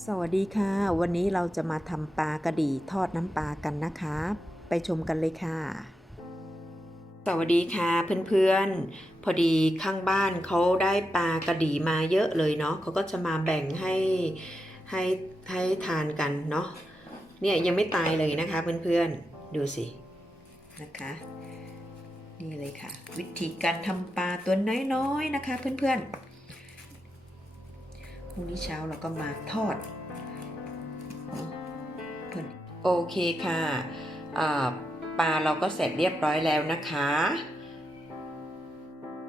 สวัสดีค่ะ วันนี้เราจะมาทำปลากระดีทอดน้ำปลากันนะคะ ไปชมกันเลยค่ะ สวัสดีค่ะเพื่อนๆ พอดีข้างบ้านเขาได้ปลากระดีมาเยอะเลยเนาะเขาก็จะมาแบ่งให้ให้ให้ทานกันเนาะเนี่ยยังไม่ตายเลยนะคะเพื่อนๆ ดูสินะคะ นี่เลยค่ะ วิธีการทำปลาตัวน้อยๆนะคะ เพื่อนๆ พรุ่งนี้เช้าเราก็มาทอดเพื่อนโอเคค่ะอ่าปลาเราก็เสร็จเรียบร้อยแล้วนะคะ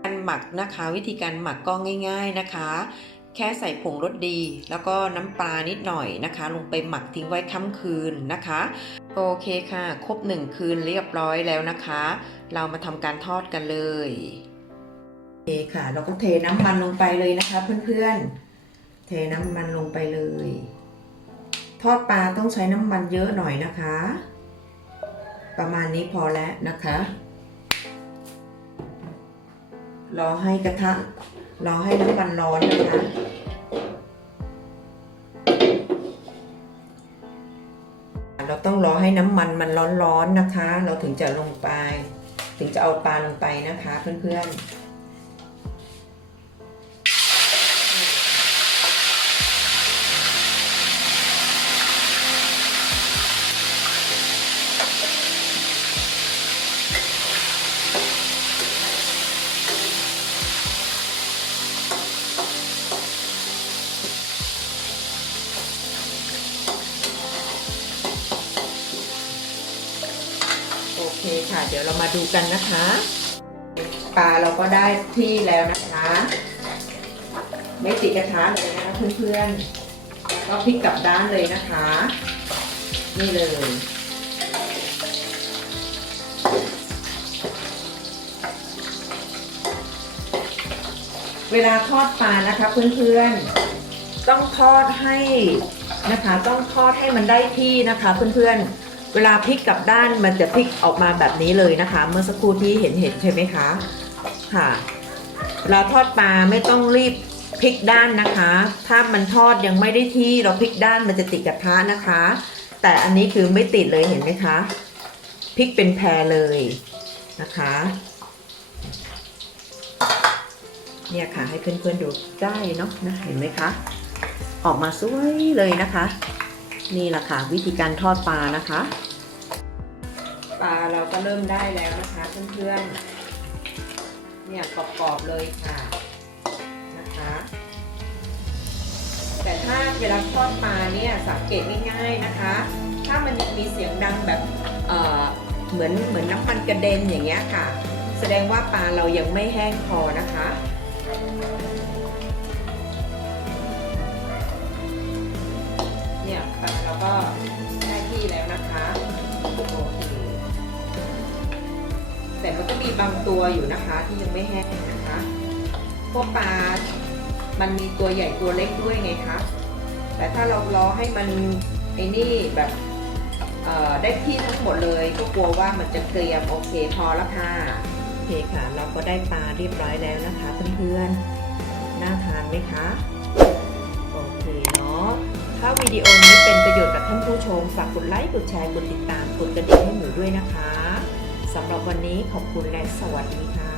การหมักนะคะวิธีการหมักก็ง่าย ๆนะคะ แค่ใส่ผงรสดี แล้วก็น้ำปลานิดหน่อยนะคะ ลงไปหมักทิ้งไว้ค่ำคืนนะคะ โอเคค่ะครบหนึ่งคืนเรียบร้อยแล้วนะคะ เรามาทำการทอดกันเลยโอเคค่ะ เราก็เทน้ำมันลงไปเลยนะคะเพื่อนๆ เทน้ำมันลงไปเลย ทอดปลาต้องใช้น้ำมันเยอะหน่อยนะคะ ประมาณนี้พอแล้วนะคะ รอให้กระทะรอให้น้ำมันร้อนนะคะเราต้องรอให้น้ำมันมันร้อนๆนะคะ เราถึงจะลงไป ถึงจะเอาปลาลงไปนะคะเพื่อนๆ ค่ะ เดี๋ยวเรามาดูกันนะคะ ปลาเราก็ได้ที่แล้วนะคะ ไม่ติดกระทะเลยนะคะเพื่อนๆ ก็พลิกกลับด้านเลยนะคะ นี่เลย เวลาทอดปลานะคะเพื่อนๆ ต้องทอดให้นะคะ ต้องทอดให้มันได้ที่นะคะเพื่อนๆ เวลาพลิกกลับด้านมันจะพลิกออกมาแบบนี้เลยนะคะ เมื่อสักครู่ที่เห็นเห็นใช่ไหมคะค่ะเวลาทอดปลาไม่ต้องรีบพลิกด้านนะคะ ถ้ามันทอดยังไม่ได้ที่เราพลิกด้านมันจะติดกระทะนะคะ แต่อันนี้คือไม่ติดเลยเห็นไหมคะพลิกเป็นแพรเลยนะคะ เนี่ยค่ะให้เพื่อนๆดูได้เนาะนะเห็นไหมคะ ออกมาสวยเลยนะคะ นี่แหละค่ะ วิธีการทอดปลานะคะ ปลาเราก็เริ่มได้แล้วนะคะเพื่อนๆ เนี่ยกรอบๆเลยค่ะนะคะ แต่ถ้าเวลาทอดปลาเนี่ยสังเกตง่ายๆนะคะ ถ้ามันมีเสียงดังแบบเออเหมือนเหมือนน้ำมันกระเด็นอย่างเงี้ยค่ะ แสดงว่าปลาเรายังไม่แห้งพอนะคะ เนี่ยปลาเราก็ได้ที่แล้วนะคะโอเคแต่มันก็มีบางตัวอยู่นะคะที่ยังไม่แห้งนะคะพวกปลา มันมีตัวใหญ่ตัวเล็กด้วยไงคะ แต่ถ้าเรารอให้มันไอ้นี่แบบได้ที่ทั้งหมดเลยก็กลัวว่ามันจะเกรียมโอเคพอแล้วค่ะโอเคค่ะ เราก็ได้ปลาเรียบร้อยแล้วนะคะเพื่อนๆน่าทานไหมคะ โอเคเนาะ ถ้าวิดีโอนี้เป็นประโยชน์กับท่านผู้ชม ฝากกดไลค์ กดแชร์ กดติดตาม กดกระดิ่งให้หนูด้วยนะคะ สำหรับวันนี้ขอบคุณและสวัสดีค่ะ